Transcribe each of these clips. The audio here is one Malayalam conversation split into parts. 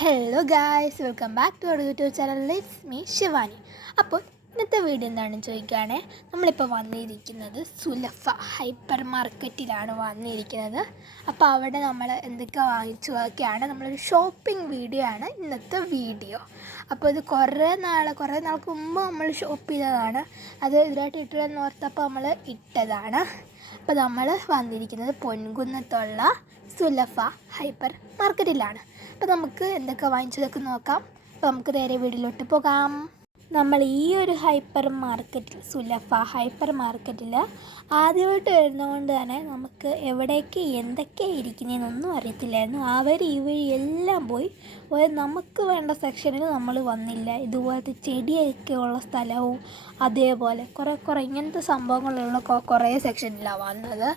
Hello guys, welcome back to our YouTube channel. It's me Shivani. അപ്പോൾ ഇന്നത്തെ വീഡിയോ എന്താണെന്ന് ചോദിക്കുകയാണെ, നമ്മളിപ്പോൾ വന്നിരിക്കുന്നത് സുലഫ ഹൈപ്പർ മാർക്കറ്റിലാണ് വന്നിരിക്കുന്നത്. അപ്പോൾ അവിടെ നമ്മൾ എന്തൊക്കെ വാങ്ങിച്ചു ഒക്കെയാണ്, നമ്മളൊരു ഷോപ്പിംഗ് വീഡിയോ ആണ് ഇന്നത്തെ വീഡിയോ. അപ്പോൾ ഇത് കുറേ നാൾക്ക് മുമ്പ് നമ്മൾ ഷോപ്പ് ചെയ്തതാണ്. അത് ഇതിലായിട്ട് ഇട്ടതെന്ന് ഓർത്തപ്പോൾ നമ്മൾ ഇട്ടതാണ്. അപ്പോൾ നമ്മൾ വന്നിരിക്കുന്നത് പൊൻകുന്നത്തുള്ള സുലഫ ഹൈപ്പർ മാർക്കറ്റിലാണ്. അപ്പോൾ നമുക്ക് എന്തൊക്കെ വാങ്ങിച്ചതൊക്കെ നോക്കാം. അപ്പോൾ നമുക്ക് നേരെ വീട്ടിലോട്ട് പോകാം. നമ്മൾ ഈ ഒരു ഹൈപ്പർ മാർക്കറ്റിൽ, സുലഫ ഹൈപ്പർ മാർക്കറ്റിൽ ആദ്യമായിട്ട് വരുന്നതുകൊണ്ട് തന്നെ നമുക്ക് എവിടേക്ക് എന്തൊക്കെ ഇരിക്കുന്നതെന്നൊന്നും അറിയത്തില്ലായിരുന്നു. അവർ ഈ വഴി എല്ലാം പോയി നമുക്ക് വേണ്ട സെക്ഷനിൽ നമ്മൾ വന്നില്ല. ഇതുപോലത്തെ ചെടിയൊക്കെ ഉള്ള സ്ഥലവും അതേപോലെ കുറേ ഇങ്ങനത്തെ സംഭവങ്ങളുള്ള കുറേ സെക്ഷനിലാണ് വന്നത്.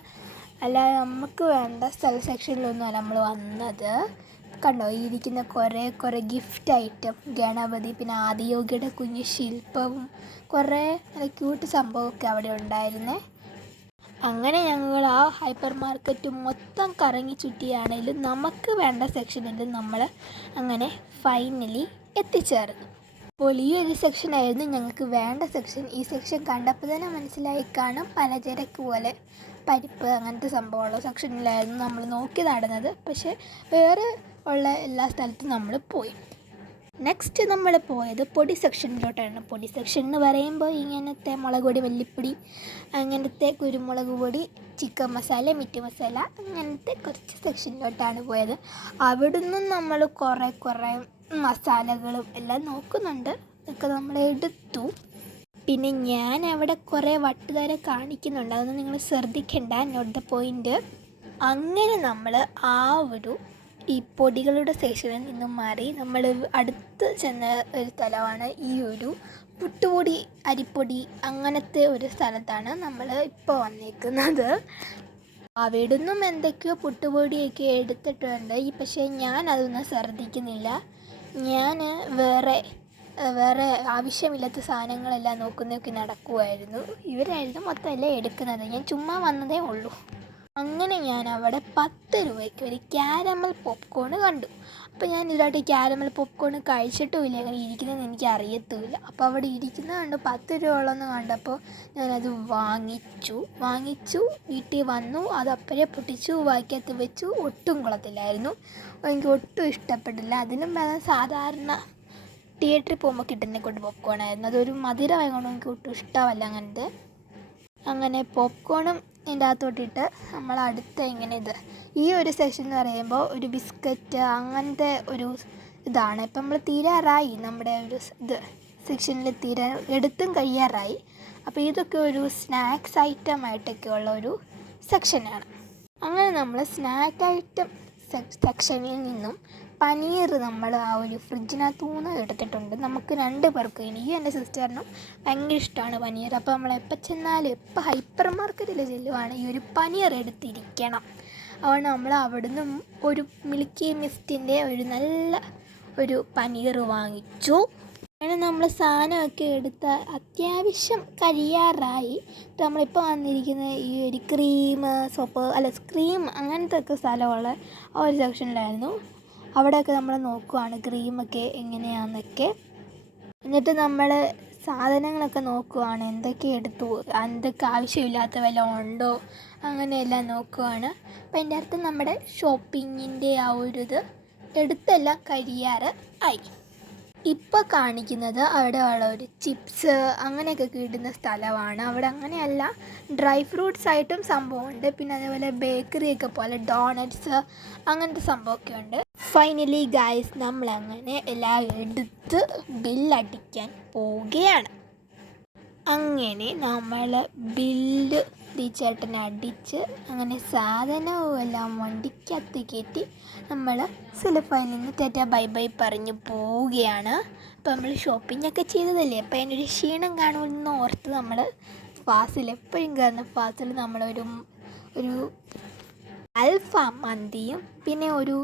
അല്ലാതെ നമുക്ക് വേണ്ട സെക്ഷനിലൊന്നുമല്ല നമ്മൾ വന്നത്. കണ്ടോ, ഈ ഇരിക്കുന്ന കുറേ ഗിഫ്റ്റ് ഐറ്റം, ഗണപതി, പിന്നെ ആദിയോഗിയുടെ കുഞ്ഞ് ശില്പവും കുറേ നല്ല ക്യൂട്ട് സംഭവമൊക്കെ അവിടെ ഉണ്ടായിരുന്നേ. അങ്ങനെ ഞങ്ങൾ ആ ഹൈപ്പർ മാർക്കറ്റ് മൊത്തം കറങ്ങി ചുറ്റിയാണെങ്കിലും നമുക്ക് വേണ്ട സെക്ഷനിൽ നമ്മൾ അങ്ങനെ ഫൈനലി എത്തിച്ചേർന്നു. അപ്പോൾ ഈ ഒരു സെക്ഷനായിരുന്നു ഞങ്ങൾക്ക് വേണ്ട സെക്ഷൻ. ഈ സെക്ഷൻ കണ്ടപ്പോൾ തന്നെ മനസ്സിലായി കാണും, പലചരക്ക് പോലെ പരിപ്പ് അങ്ങനത്തെ സംഭവമുള്ള സെക്ഷനിലായിരുന്നു നമ്മൾ നോക്കി നടന്നത്. പക്ഷേ വേറെ ഉള്ള എല്ലാ സ്ഥലത്തും നമ്മൾ പോയി. നെക്സ്റ്റ് നമ്മൾ പോയത് പൊടി സെക്ഷനിലോട്ടാണ്. പൊടി സെക്ഷൻ എന്ന് പറയുമ്പോൾ ഇങ്ങനത്തെ മുളക് പൊടി, മല്ലിപ്പൊടി, അങ്ങനത്തെ കുരുമുളക് പൊടി, ചിക്കൻ മസാല, മീറ്റ് മസാല, അങ്ങനത്തെ കുറച്ച് സെക്ഷനിലോട്ടാണ് പോയത്. അവിടുന്ന് നമ്മൾ കുറേ മസാലകളും എല്ലാം നോക്കുന്നുണ്ട്. അതൊക്കെ നമ്മൾ എടുത്തു. പിന്നെ ഞാൻ അവിടെ കുറേ വട്ടുതര കാണിക്കുന്നുണ്ട്, അതൊന്നും നിങ്ങൾ ശ്രദ്ധിക്കേണ്ട, നോട്ട് ദ പോയിൻ്റ്. അങ്ങനെ നമ്മൾ ആ ഒരു ഈ പൊടികളുടെ സെക്ഷനിൽ നിന്നും മാറി നമ്മൾ അടുത്ത് ചെന്ന ഒരു സ്ഥലമാണ് ഈ ഒരു പുട്ടുപൊടി, അരിപ്പൊടി, അങ്ങനത്തെ ഒരു സ്ഥലത്താണ് നമ്മൾ ഇപ്പോൾ വന്നിരിക്കുന്നത്. അവിടെ നിന്നും എന്തൊക്കെയോ പുട്ടുപൊടിയൊക്കെ എടുത്തിട്ടുണ്ട്. പക്ഷേ ഞാൻ അതൊന്നും ശ്രദ്ധിക്കുന്നില്ല. ഞാൻ വേറെ ആവശ്യമില്ലാത്ത സാധനങ്ങളെല്ലാം നോക്കുന്നതൊക്കെ നടക്കുമായിരുന്നു. ഇവരായിരുന്നു മൊത്തം എല്ലാം എടുക്കുന്നത്. ഞാൻ ചുമ്മാ വന്നതേ ഉള്ളൂ. അങ്ങനെ ഞാൻ അവിടെ 10 രൂപയ്ക്ക് ഒരു ക്യാരമൽ പോപ്കോൺ കണ്ടു. അപ്പോൾ ഞാൻ ഇതിലായിട്ട് ക്യാരമൽ പോപ്കോൺ കഴിച്ചിട്ടുമില്ല, അങ്ങനെ ഇരിക്കുന്നതെന്ന് എനിക്ക് അറിയത്തുമില്ല. അപ്പോൾ അവിടെ ഇരിക്കുന്നത് കണ്ട് 10 രൂപ ഉള്ളതെന്ന് കണ്ടപ്പോൾ ഞാനത് വാങ്ങിച്ചു വീട്ടിൽ വന്നു. അത് അപ്പോഴേ പൊട്ടിച്ചു, വായിക്കകത്ത് വെച്ചു. ഒട്ടും കൊള്ളത്തില്ലായിരുന്നു, എനിക്ക് ഒട്ടും ഇഷ്ടപ്പെട്ടില്ല. അതിനും സാധാരണ തിയേറ്ററിൽ പോകുമ്പോൾ കിട്ടുന്ന കൊണ്ട് പോപ്കോൺ ആയിരുന്നു. അതൊരു മധുരമായതുകൊണ്ട് എനിക്ക് ഒട്ടും ഇഷ്ടമല്ല അങ്ങനത്തെ. അങ്ങനെ പോപ്കോണും ഇതിൻ്റെ അകത്തോട്ടിട്ട് നമ്മൾ അടുത്ത ഇങ്ങനെ ഈ ഒരു സെക്ഷൻ എന്ന് പറയുമ്പോൾ ഒരു ബിസ്ക്കറ്റ് അങ്ങനത്തെ ഒരു ഇതാണ്. ഇപ്പം നമ്മൾ തീരാറായി, നമ്മുടെ ഒരു സെക്ഷനിൽ എടുത്തും കഴിയാറായി. അപ്പോൾ ഇതൊക്കെ ഒരു സ്നാക്സ് ഐറ്റം ആയിട്ടൊക്കെ ഉള്ള ഒരു സെക്ഷനാണ്. അങ്ങനെ നമ്മൾ സ്നാക്ക് ഐറ്റം സെക്ഷനിൽ നിന്നും പനീർ നമ്മൾ ആ ഒരു ഫ്രിഡ്ജിനകത്തുനിന്ന് എടുത്തിട്ടുണ്ട്. നമുക്ക് 2 പേർക്ക്, എനിക്കും എൻ്റെ സിസ്റ്ററിനും ഭയങ്കര ഇഷ്ടമാണ് പനീർ. അപ്പോൾ നമ്മൾ എപ്പോൾ ചെന്നാലും, എപ്പോൾ ഹൈപ്പർ മാർക്കറ്റിൽ ചെല്ലുവാണ് ഈ ഒരു പനീർ എടുത്തിരിക്കണം. അതുകൊണ്ട് നമ്മൾ അവിടുന്ന് ഒരു മിൽക്കി മിസ്റ്റിൻ്റെ ഒരു നല്ല ഒരു പനീർ വാങ്ങിച്ചു. അങ്ങനെ നമ്മൾ സാധനമൊക്കെ എടുത്ത് അത്യാവശ്യം കഴിയാറായി. നമ്മളിപ്പോൾ വന്നിരിക്കുന്ന ഈ ഒരു ക്രീം അങ്ങനത്തെ ഒക്കെ സ്ഥലമുള്ള ആ ഒരു സെക്ഷനിലായിരുന്നു. അവിടെയൊക്കെ നമ്മൾ നോക്കുവാണ് ക്രീമൊക്കെ എങ്ങനെയാണെന്നൊക്കെ. എന്നിട്ട് നമ്മൾ സാധനങ്ങളൊക്കെ നോക്കുവാണ്, എന്തൊക്കെ എടുത്തു, എന്തൊക്കെ ആവശ്യമില്ലാത്ത വല്ലതും ഉണ്ടോ, അങ്ങനെയെല്ലാം നോക്കുവാണ്. അപ്പം അതിൻ്റെ അർത്ഥം നമ്മുടെ ഷോപ്പിങ്ങിൻ്റെ ആ ഒരു എടുത്തെല്ലാം കഴിയാറ് ആയി. ഇപ്പോൾ കാണിക്കുന്നത് അവിടെ ഉള്ള ഒരു ചിപ്സ് അങ്ങനെയൊക്കെ കിട്ടുന്ന സ്ഥലമാണ്. അവിടെ അങ്ങനെയല്ല, ഡ്രൈ ഫ്രൂട്ട്സ് ആയിട്ടും സംഭവമുണ്ട്. പിന്നെ അതേപോലെ ബേക്കറിയൊക്കെ പോലെ ഡോണറ്റ്സ് അങ്ങനത്തെ സംഭവമൊക്കെ ഉണ്ട്. ഫൈനലി ഗായ്സ്, നമ്മളങ്ങനെ എല്ലാം എടുത്ത് ബില്ലടിക്കാൻ പോവുകയാണ്. അങ്ങനെ നമ്മൾ ബില്ല് ചേട്ടനെ അടിച്ച് അങ്ങനെ സാധനവും എല്ലാം വണ്ടിക്കകത്ത് കയറ്റി നമ്മൾ സുലഫയിൽ നിന്ന് ടാറ്റാ ബൈ ബൈ പറഞ്ഞ് പോവുകയാണ്. അപ്പോൾ നമ്മൾ ഷോപ്പിംഗ് ഒക്കെ ചെയ്തതല്ലേ, അപ്പോൾ അതിനൊരു ക്ഷീണം കാണുമെന്ന് ഓർത്ത് നമ്മൾ എപ്പോഴും കയറുന്ന ഫാസിൽ നമ്മളൊരു അൽഫാം മന്തിയും പിന്നെ ഒരു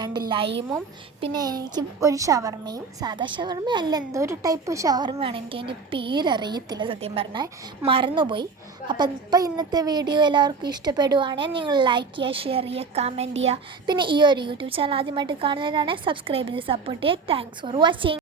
രണ്ട് ലൈമും പിന്നെ എനിക്ക് ഒരു ഷവർമയും, സാധാ ഷവർമ അല്ല, എന്തോ ഒരു ടൈപ്പ് ഷവർമയാണ്, എനിക്ക് അതിൻ്റെ പേരറിയത്തില്ല സത്യം പറഞ്ഞാൽ, മറന്നുപോയി. അപ്പം ഇന്നത്തെ വീഡിയോ എല്ലാവർക്കും ഇഷ്ടപ്പെടുവാണെങ്കിൽ നിങ്ങൾ ലൈക്ക് ചെയ്യുക, ഷെയർ ചെയ്യുക, കമൻറ്റ് ചെയ്യുക. പിന്നെ ഈ ഒരു യൂട്യൂബ് ചാനൽ ആദ്യമായിട്ട് കാണുന്നവരാണെങ്കിൽ സബ്സ്ക്രൈബ് ചെയ്ത് സപ്പോർട്ട് ചെയ്യുക. Thanks for watching.